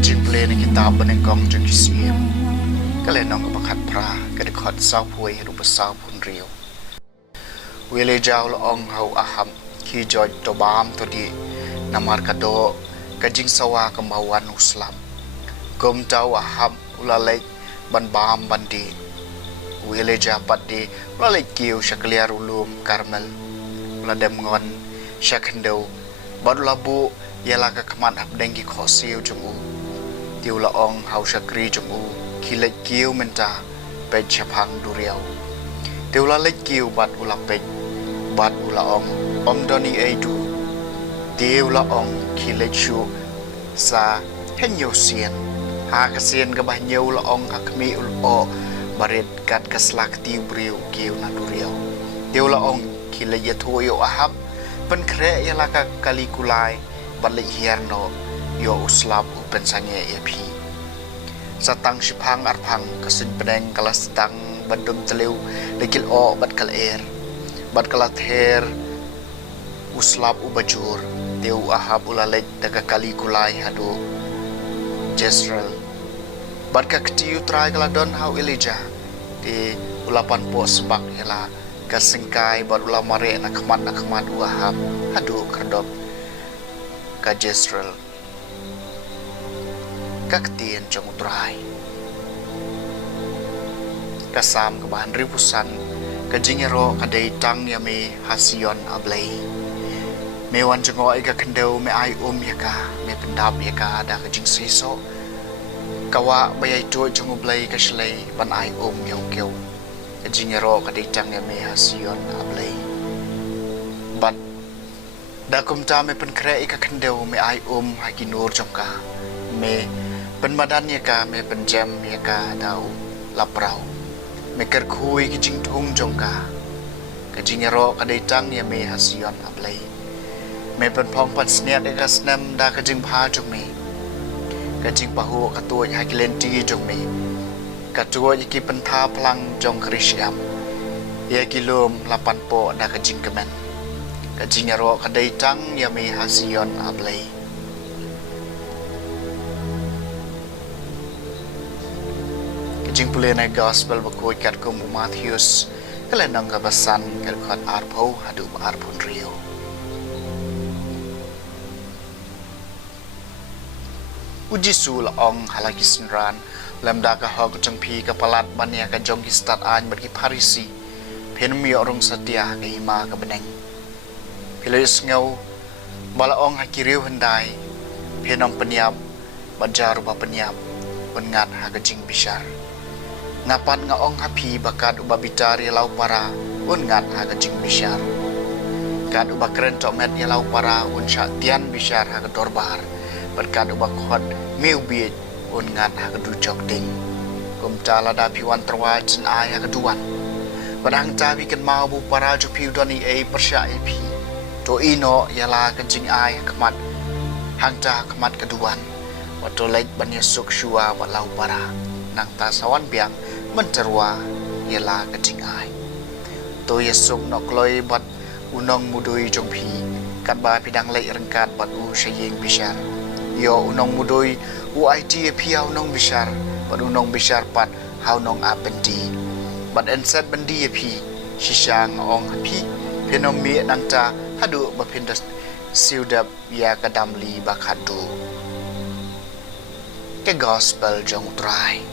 Jingpule ni kitab benengkong jeng kisiem. Kalenong bakat pra kadekot sau puai rupa sau pun rio. Wile jau ong hau aham ki joj to bam to di namar kado kajing sawa kemauan uslam. Gom jau aham ulalai ban bam bandi. Wile japat di ulalai kiu syakliar ulum karmel. Uladem ngon syakendau badulabu ialah kekeman abdengi khosiu jungu. Tiula ong hau syakri jungu kilet kiu menta pej chapang duriau. Tiula lek kiu bat ula pej bat ula ong doni eidu. Tiula ong kilet shu sa henyo sien. Ha kasien kabah nyau la ong akmi ul o barit kat kaslak tiu briu kiu na duriau. Tiula ong kilet yatu yo aham pen kre ialah kali kulai balik hierno yo uslap upen sange epi. Satang Shipang arpang kesin peneng kalas tang bandum Jylliew lekil o bat kal air bat kalat her uslap ubajur teu ahab ulalek daga kali kulai hadu Jezreel bat ka ktiu trai kaladon hau Elijah di ulapan po sebak ela kasengkai bat ulamare nak khamat ahab hadu kerdop ka Jezreel kaktien jong utrai kasam kebahan ribusan kajingero kadai tang yame hasion ablay mewan jengo ika kendau me ai yaka me pendap yaka ada kajing siso kawa bayai tu jong ublay kaslay ban ai yong keu kajingero kadai tang yame hasion ablay bat dakum ta me penkre ika kendau me ai hakinur jongka me penmadan yaka me penjam yaka dau laprau me kerkhui ki jingthung jongka ka jingero kadai tang ya me hasion ablay me penpong pat sniat eka snam da ka jing pha jong me ka jing pahu ka tuoj ha kilenti jong me ka tuoj ki pentha plang jong krisyam ya kilom lapan po da ka jing kemen ka jingero kadai tang ya me hasion ablay Jingpule na gospel bakoi kat kum Matthews kalenang kabasan kalkot arpo hadu arpon rio. Uji sul ong halagi senran lemda ka hog jengpi kapalat bania ka jong kistat an bagi parisi penmi orang setia ka hima ka beneng. Pilis ngau bala ong hakiriu hendai penong peniap bajar ba peniap bengat ha ka jing bishar. Ngapan nga ong hapi bakat uba bitari lau para un ngat ha kajing bishar kad uba keren tomet ya lau para un tian bishar ha dorbar berkat uba khot meu bi un ngat ha du jok ding kum tala da piwan terwa chen ai ha duan badang ta bi kan mau bu para ju piu doni e persya e pi to ino ya la kajing ai khmat hang ta khmat keduan wato lek ban yesuk shua wa lau para nang ta sawan biang menterwa ialah kecing ai to yesuk nok loi bat unong mudui jongpi kat ba pidang lei rengkat bat u shaying bishar yo unong mudui u it piau nong bishar bat unong bishar pat hau nong apendi bat enset bendi pi shisang ong pi penomi nang ta hadu ba pindas siudap ya kadamli bakadu ke gospel jong utrai